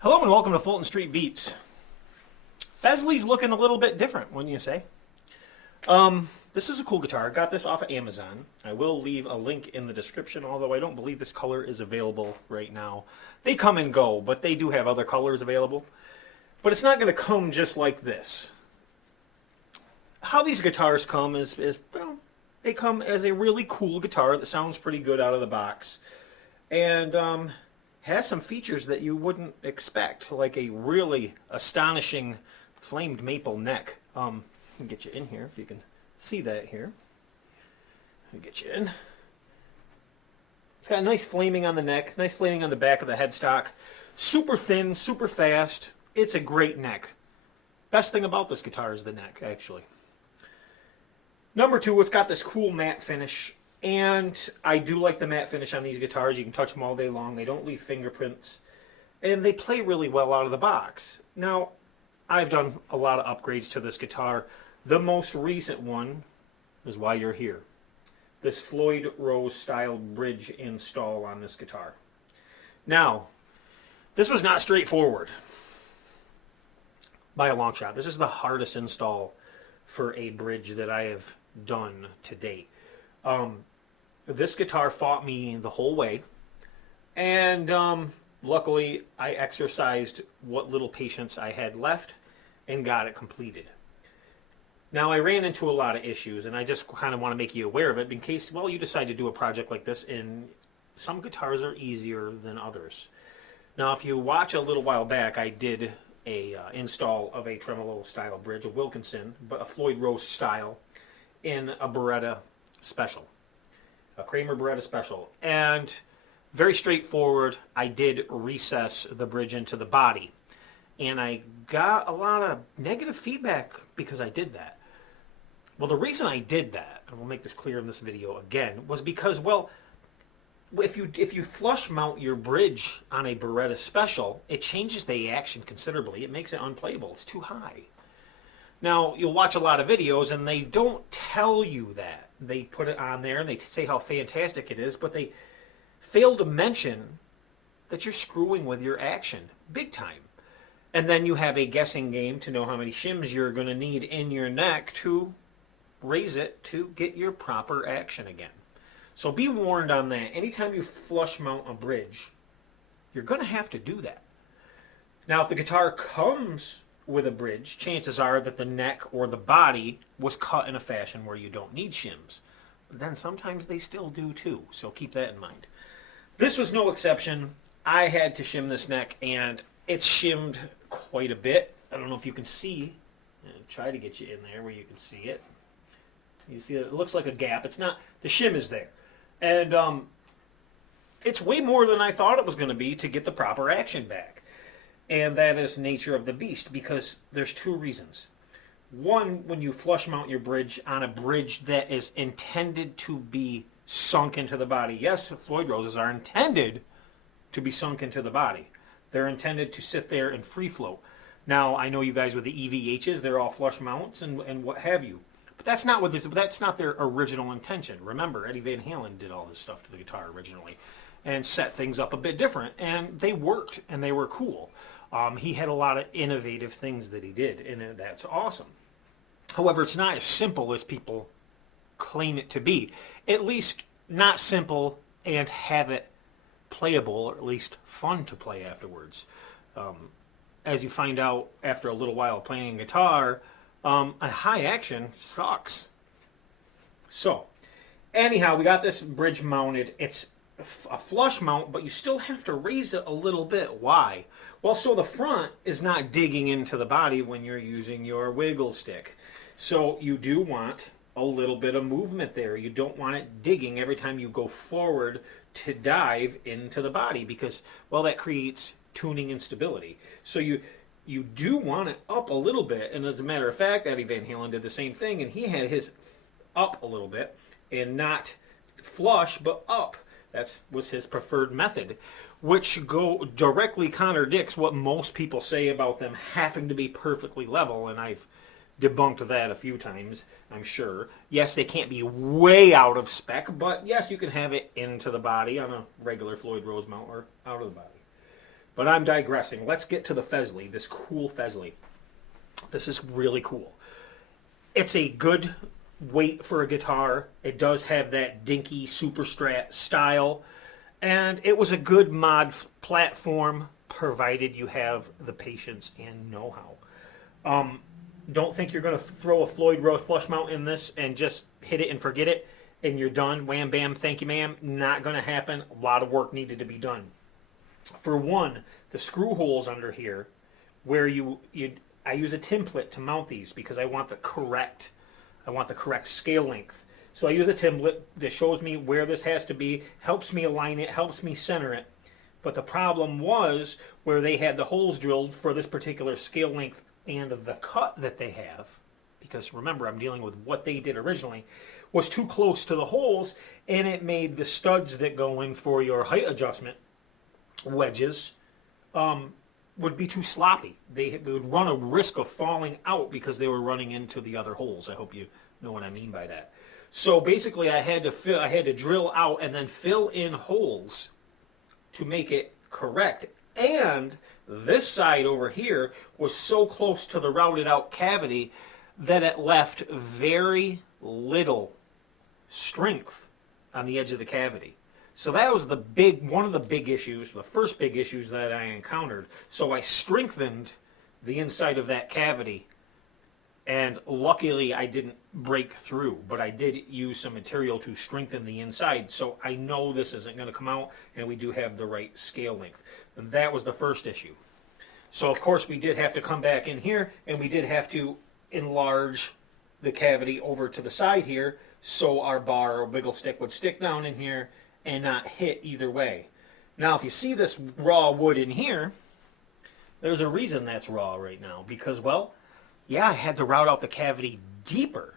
Hello and welcome to Fulton Street Beats. Fesley's looking a little bit different, wouldn't you say? This is a cool guitar. I got this off of Amazon. I will leave a link in the description, although I don't believe this color is available right now. They come and go, but they do have other colors available. But it's not going to come just like this. How these guitars come is well, they come as a really cool guitar that sounds pretty good out of the box. And has some features that you wouldn't expect, like a really astonishing flamed maple neck. Let me get you in here if you can see that here. Let me get you in. It's got nice flaming on the neck, nice flaming on the back of the headstock. Super thin, super fast. It's a great neck. Best thing about this guitar is the neck, actually. Number two, it's got this cool matte finish. And I do like the matte finish on these guitars. You can touch them all day long. They don't leave fingerprints. And they play really well out of the box. Now, I've done a lot of upgrades to this guitar. The most recent one is why you're here. This Floyd Rose Style Bridge install on this guitar. Now, this was not straightforward by a long shot. This is the hardest install for a bridge that I have done to date. This guitar fought me the whole way, and luckily I exercised what little patience I had left and got it completed. Now, I ran into a lot of issues, and I just kind of want to make you aware of it in case, well, you decide to do a project like this, and some guitars are easier than others. Now, if you watch a little while back, I did a install of a tremolo style bridge, a Wilkinson, but a Floyd Rose style in a Beretta Special. A Kramer Beretta Special. And very straightforward, I did recess the bridge into the body. And I got a lot of negative feedback because I did that. Well, the reason I did that, and we'll make this clear in this video again, was because, well, if you flush mount your bridge on a Beretta Special, it changes the action considerably. It makes it unplayable. It's too high. Now, you'll watch a lot of videos, and they don't tell you that. They put it on there, and they say how fantastic it is, but they fail to mention that you're screwing with your action, big time. And then you have a guessing game to know how many shims you're going to need in your neck to raise it to get your proper action again. So be warned on that. Anytime you flush mount a bridge, you're going to have to do that. Now, if the guitar comes with a bridge, chances are that the neck or the body was cut in a fashion where you don't need shims. But then sometimes they still do too, so keep that in mind. This was no exception. I had to shim this neck, and it's shimmed quite a bit. I don't know if you can see. I'll try to get you in there where you can see it. You see it looks like a gap. It's not. The shim is there. And it's way more than I thought it was going to be to get the proper action back. And that is nature of the beast, because there's two reasons. One, when you flush mount your bridge on a bridge that is intended to be sunk into the body. Yes, Floyd Roses are intended to be sunk into the body. They're intended to sit there and free flow. Now, I know you guys with the EVHs, they're all flush mounts and what have you. But that's not their original intention. Remember, Eddie Van Halen did all this stuff to the guitar originally and set things up a bit different. And they worked, and they were cool. He had a lot of innovative things that he did, and that's awesome. However, it's not as simple as people claim it to be. At least not simple and have it playable, or at least fun to play afterwards. As you find out after a little while playing guitar, a high action sucks. So, anyhow, we got this bridge mounted. It's a flush mount, but you still have to raise it a little bit. Why? Well, so the front is not digging into the body when you're using your wiggle stick. So you do want a little bit of movement there. You don't want it digging every time you go forward to dive into the body because, well, that creates tuning instability. So you do want it up a little bit. And as a matter of fact, Eddie Van Halen did the same thing, and he had his up a little bit and not flush, but up. That was his preferred method, which directly contradicts what most people say about them having to be perfectly level, and I've debunked that a few times, I'm sure. Yes, they can't be way out of spec, but yes, you can have it into the body on a regular Floyd Rose mount or out of the body. But I'm digressing. Let's get to the Fesley, this cool Fesley. This is really cool. It's a good weight for a guitar. It does have that dinky super strat style. And it was a good mod platform, provided you have the patience and know-how. Don't think you're going to throw a Floyd Rose flush mount in this and just hit it and forget it, and you're done. Wham, bam, thank you, ma'am. Not going to happen. A lot of work needed to be done. For one, the screw holes under here, where I use a template to mount these because I want the correct scale length. So I use a template that shows me where this has to be, helps me align it, helps me center it. But the problem was where they had the holes drilled for this particular scale length and the cut that they have, because remember I'm dealing with what they did originally, was too close to the holes, and it made the studs that go in for your height adjustment wedges would be too sloppy. They would run a risk of falling out because they were running into the other holes. I hope you know what I mean by that. So basically I had to drill out and then fill in holes to make it correct. And this side over here was so close to the routed out cavity that it left very little strength on the edge of the cavity. So that was one of the big issues, the first big issues that I encountered. So I strengthened the inside of that cavity, and luckily I didn't break through, but I did use some material to strengthen the inside. So I know this isn't going to come out, and we do have the right scale length. And that was the first issue. So of course we did have to come back in here, and we did have to enlarge the cavity over to the side here so our bar or wiggle stick would stick down in here and not hit either way. Now if you see this raw wood in here, there's a reason that's raw right now, because, well, yeah, I had to route out the cavity deeper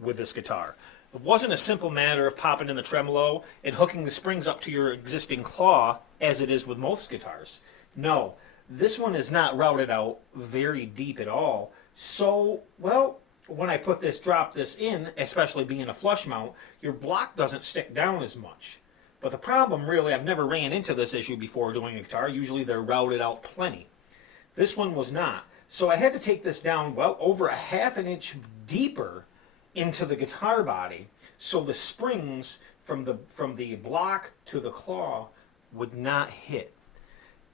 with this guitar. It wasn't a simple matter of popping in the tremolo and hooking the springs up to your existing claw as it is with most guitars. No, this one is not routed out very deep at all. So, well, when I drop this in, especially being a flush mount, your block doesn't stick down as much. But the problem, really, I've never ran into this issue before doing a guitar. Usually they're routed out plenty. This one was not. So I had to take this down, well, over a ½ an inch deeper into the guitar body, so the springs from the block to the claw would not hit.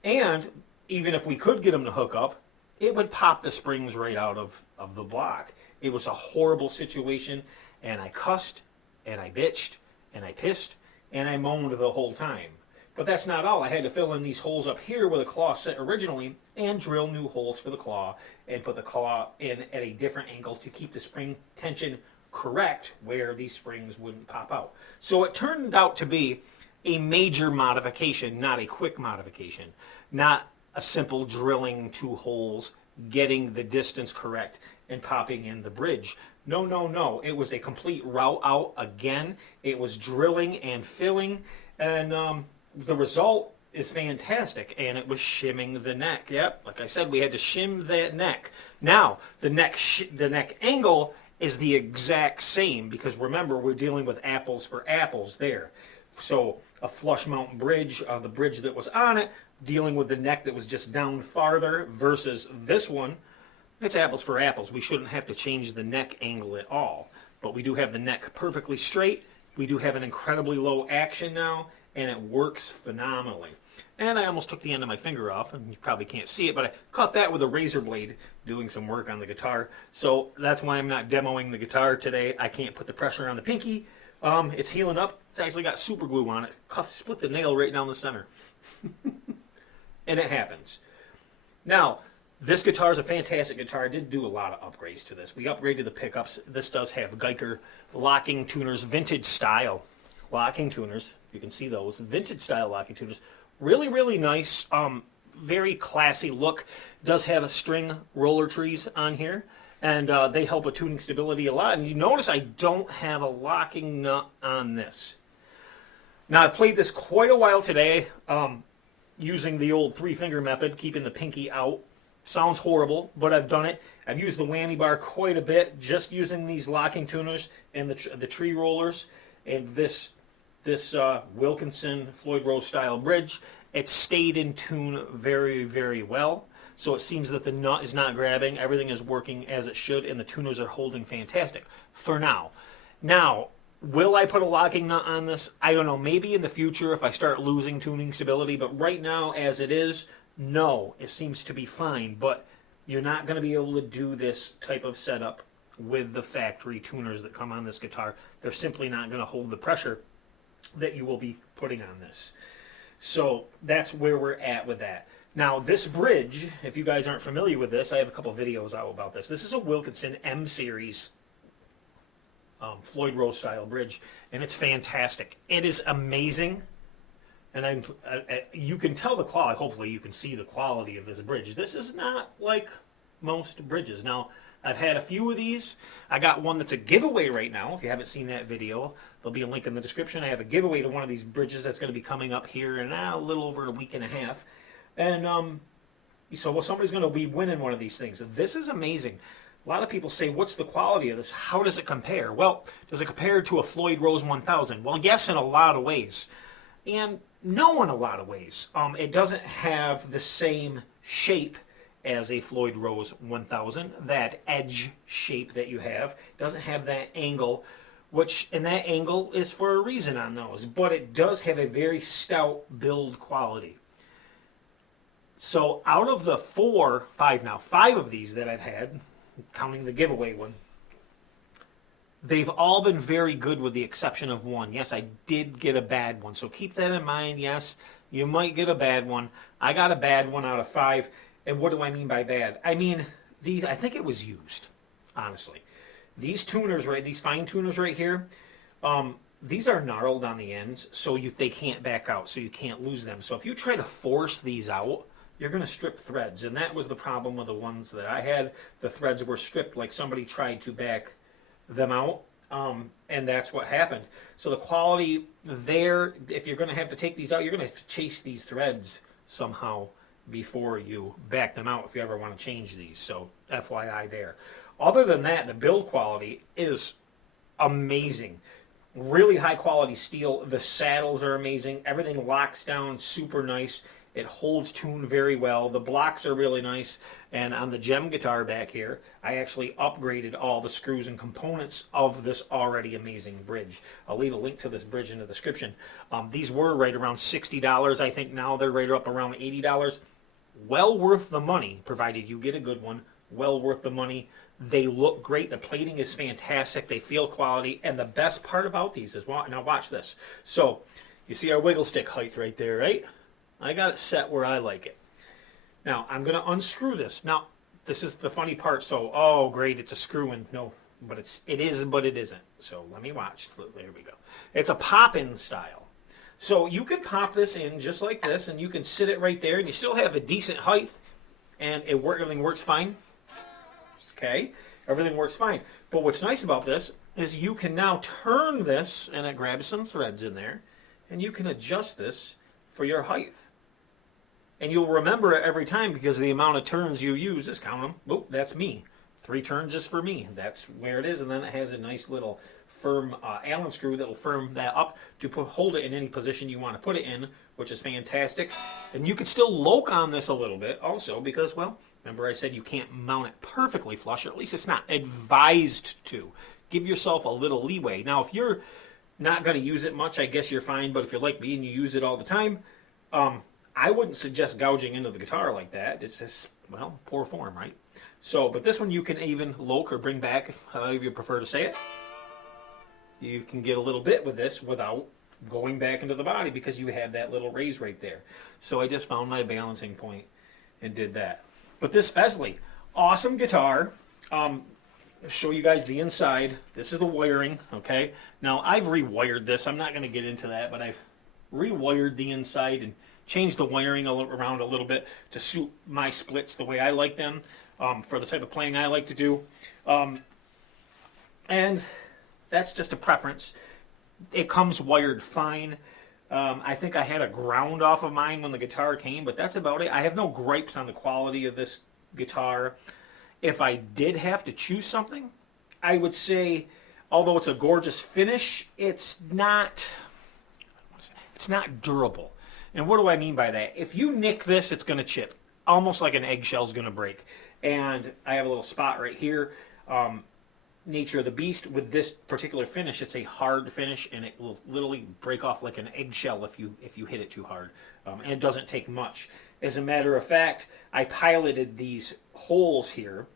And even if we could get them to hook up, it would pop the springs right out of the block. It was a horrible situation, and I cussed, and I bitched, and I pissed, and I moaned the whole time. But that's not all. I had to fill in these holes up here where the claw set originally and drill new holes for the claw and put the claw in at a different angle to keep the spring tension correct where these springs wouldn't pop out. So it turned out to be a major modification, not a quick modification. Not a simple drilling 2 holes, getting the distance correct, and popping in the bridge. No, no, no. It was a complete route out again. It was drilling and filling, and the result is fantastic, and it was shimming the neck. Yep, like I said, we had to shim that neck. Now, the neck angle is the exact same, because remember, we're dealing with apples for apples there. So a flush mount bridge, the bridge that was on it, dealing with the neck that was just down farther versus this one, it's apples for apples. We shouldn't have to change the neck angle at all. But we do have the neck perfectly straight. We do have an incredibly low action now, and it works phenomenally. And I almost took the end of my finger off, and you probably can't see it, but I caught that with a razor blade doing some work on the guitar. So that's why I'm not demoing the guitar today. I can't put the pressure on the pinky. It's healing up. It's actually got super glue on it. Split the nail right down the center. And it happens. Now, this guitar is a fantastic guitar. I did do a lot of upgrades to this. We upgraded the pickups. This does have Geiger locking tuners, vintage style locking tuners. You can see those. Vintage style locking tuners. Really, really nice. Very classy look. Does have a string roller trees on here. And they help with tuning stability a lot. And you notice I don't have a locking nut on this. Now, I've played this quite a while today using the old 3-finger method, keeping the pinky out. Sounds horrible, but I've done it. I've used the whammy bar quite a bit, just using these locking tuners and the tree rollers and this Wilkinson Floyd Rose Style Bridge. It stayed in tune very, very well. So it seems that the nut is not grabbing. Everything is working as it should, and the tuners are holding fantastic for now. Now, will I put a locking nut on this? I don't know. Maybe in the future if I start losing tuning stability. But right now, as it is, no. It seems to be fine. But you're not going to be able to do this type of setup with the factory tuners that come on this guitar. They're simply not going to hold the pressure that you will be putting on this. So that's where we're at with that. Now this bridge, if you guys aren't familiar with this, I have a couple videos out about this. This is a Wilkinson M series Floyd Rose Style Bridge, and it's fantastic. It is amazing, and you can tell the quality. Hopefully you can see the quality of this bridge. This is not like most bridges. Now, I've had a few of these. I got one that's a giveaway right now. If you haven't seen that video, there'll be a link in the description. I have a giveaway to one of these bridges that's going to be coming up here in a little over a week and a half. And so somebody's going to be winning one of these things. This is amazing. A lot of people say, what's the quality of this? How does it compare? Well, does it compare to a Floyd Rose 1000? Well, yes, in a lot of ways. And no, in a lot of ways. It doesn't have the same shape as a Floyd Rose 1000, that edge shape that you have. It doesn't have that angle, and that angle is for a reason on those, but it does have a very stout build quality. So out of the five of these that I've had, counting the giveaway one, they've all been very good with the exception of one. Yes, I did get a bad one, so keep that in mind. Yes, you might get a bad one. I got a bad one out of 5. And what do I mean by bad? I mean, I think it was used, honestly. These tuners, these fine tuners right here, these are gnarled on the ends, so they can't back out, so you can't lose them. So if you try to force these out, you're going to strip threads. And that was the problem with the ones that I had. The threads were stripped like somebody tried to back them out, and that's what happened. So the quality there, if you're going to have to take these out, you're going to have to chase these threads somehow before you back them out if you ever want to change these. So FYI there. Other than that, the build quality is amazing. Really high quality steel. The saddles are amazing. Everything locks down super nice. It holds tune very well. The blocks are really nice. And on the gem guitar back here, I actually upgraded all the screws and components of this already amazing bridge. I'll leave a link to this bridge in the description. These were right around $60. I think now they're right up around $80. Well worth the money, provided you get a good one. Well worth the money. They look great. The plating is fantastic. They feel quality. And the best part about these is, now watch this. So, you see our wiggle stick height right there, right? I got it set where I like it. Now, I'm going to unscrew this. Now, this is the funny part. So, oh, great, it's a screw-in. No, but it is, but it isn't. So, let me watch. There we go. It's a pop-in style. So, you can pop this in just like this, and you can sit it right there, and you still have a decent height, and everything works fine. Okay? Everything works fine. But what's nice about this is you can now turn this, and it grabs some threads in there, and you can adjust this for your height. And you'll remember it every time because of the amount of turns you use. Just count them. Oh, that's me. 3 turns is for me. That's where it is. And then it has a nice little firm Allen screw that will firm that up to hold it in any position you want to put it in, which is fantastic. And you can still loke on this a little bit also because, well, remember I said you can't mount it perfectly flush, or at least it's not advised to. Give yourself a little leeway. Now, if you're not going to use it much, I guess you're fine. But if you're like me and you use it all the time, I wouldn't suggest gouging into the guitar like that. It's just, well, poor form, right? So, but this one you can even loke or bring back, however you prefer to say it. You can get a little bit with this without going back into the body because you have that little raise right there. So I just found my balancing point and did that. But this Fesley, awesome guitar. I'll show you guys the inside. This is the wiring, okay? Now, I've rewired this. I'm not going to get into that, but I've rewired the inside and changed the wiring around a little bit to suit my splits the way I like them for the type of playing I like to do. And that's just a preference. It comes wired fine. I think I had a ground off of mine when the guitar came, but that's about it. I have no gripes on the quality of this guitar. If I did have to choose something, I would say, although it's a gorgeous finish, it's not durable. And what do I mean by that? If you nick this, it's going to chip, almost like an eggshell's going to break. And I have a little spot right here. Nature of the beast, with this particular finish, it's a hard finish, and it will literally break off like an eggshell if you hit it too hard. And it doesn't take much. As a matter of fact, I piloted these holes here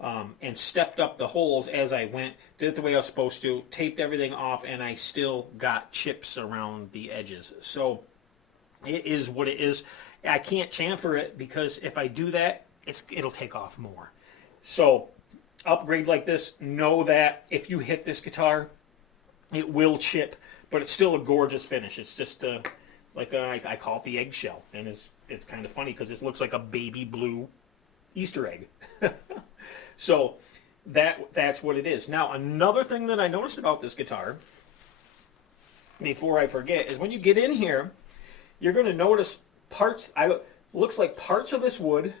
and stepped up the holes as I went, did it the way I was supposed to, taped everything off, and I still got chips around the edges. So it is what it is. I can't chamfer it because if I do that, it'll take off more. So upgrade like this, know that if you hit this guitar, it will chip, but it's still a gorgeous finish. It's just I call it the eggshell, and it's kind of funny because it looks like a baby blue Easter egg. So that's what it is. Now, another thing that I noticed about this guitar, before I forget, is when you get in here, you're going to notice parts. Looks like parts of this wood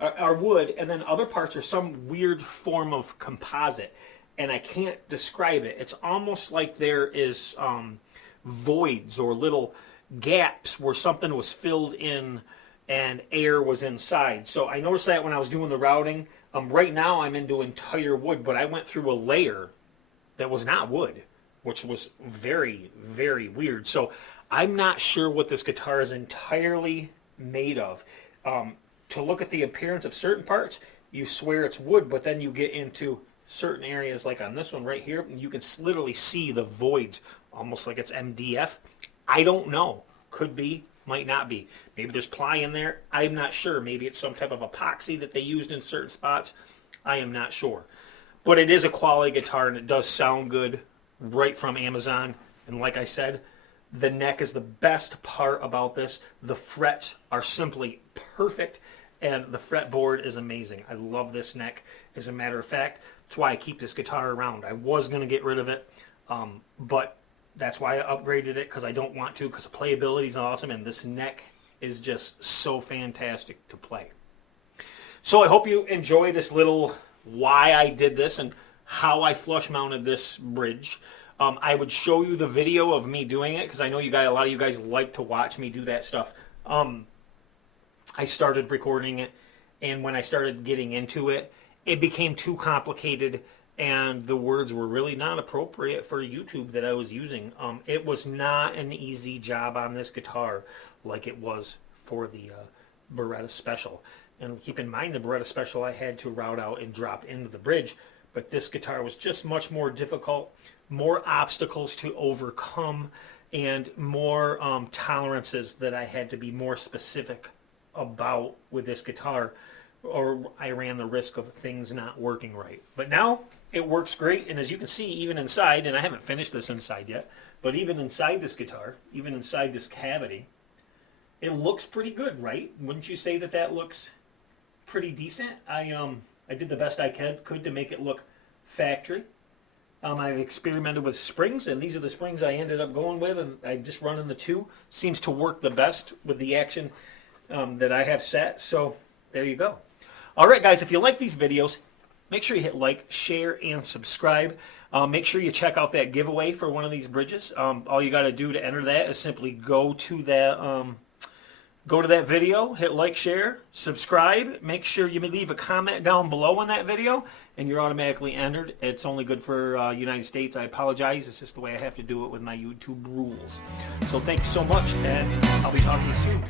are wood, and then other parts are some weird form of composite, and I can't describe it. It's almost like there is voids or little gaps where something was filled in and air was inside. So I noticed that when I was doing the routing. Right now I'm into entire wood, but I went through a layer that was not wood, which was very, very weird. So I'm not sure what this guitar is entirely made of. To look at the appearance of certain parts, you swear it's wood, but then you get into certain areas, like on this one right here, and you can literally see the voids, almost like it's MDF. I don't know. Could be, might not be. Maybe there's ply in there. I'm not sure. Maybe it's some type of epoxy that they used in certain spots. I am not sure. But it is a quality guitar, and it does sound good right from Amazon. And like I said, the neck is the best part about this. The frets are simply perfect, and the fretboard is amazing. I love this neck. As a matter of fact, that's why I keep this guitar around. I was going to get rid of it, but that's why I upgraded it, because I don't want to, because the playability is awesome, and this neck is just so fantastic to play. So I hope you enjoy this little why I did this and how I flush mounted this bridge. I would show you the video of me doing it, because I know a lot of you guys like to watch me do that stuff. I started recording it, and when I started getting into it, it became too complicated, and the words were really not appropriate for YouTube that I was using. It was not an easy job on this guitar like it was for the Beretta Special. And keep in mind, the Beretta Special I had to route out and drop into the bridge, but this guitar was just much more difficult, more obstacles to overcome, and more tolerances that I had to be more specific about with this guitar, or I ran the risk of things not working right. But now it works great, and as you can see, even inside, and I haven't finished this inside yet, but even inside this guitar, even inside this cavity, it looks pretty good, right? Wouldn't you say that that looks pretty decent? I did the best I could to make it look factory. I've experimented with springs, and these are the springs I ended up going with, and I'm just running the two. Seems to work the best with the action that I have set, so there you go. All right, guys, if you like these videos, make sure you hit like, share, and subscribe. Make sure you check out that giveaway for one of these bridges. All you got to do to enter that is simply go to that video, hit like, share, subscribe. Make sure you leave a comment down below on that video, and you're automatically entered. It's only good for United States. I apologize. It's just the way I have to do it with my YouTube rules. So thank you so much, and I'll be talking to you soon.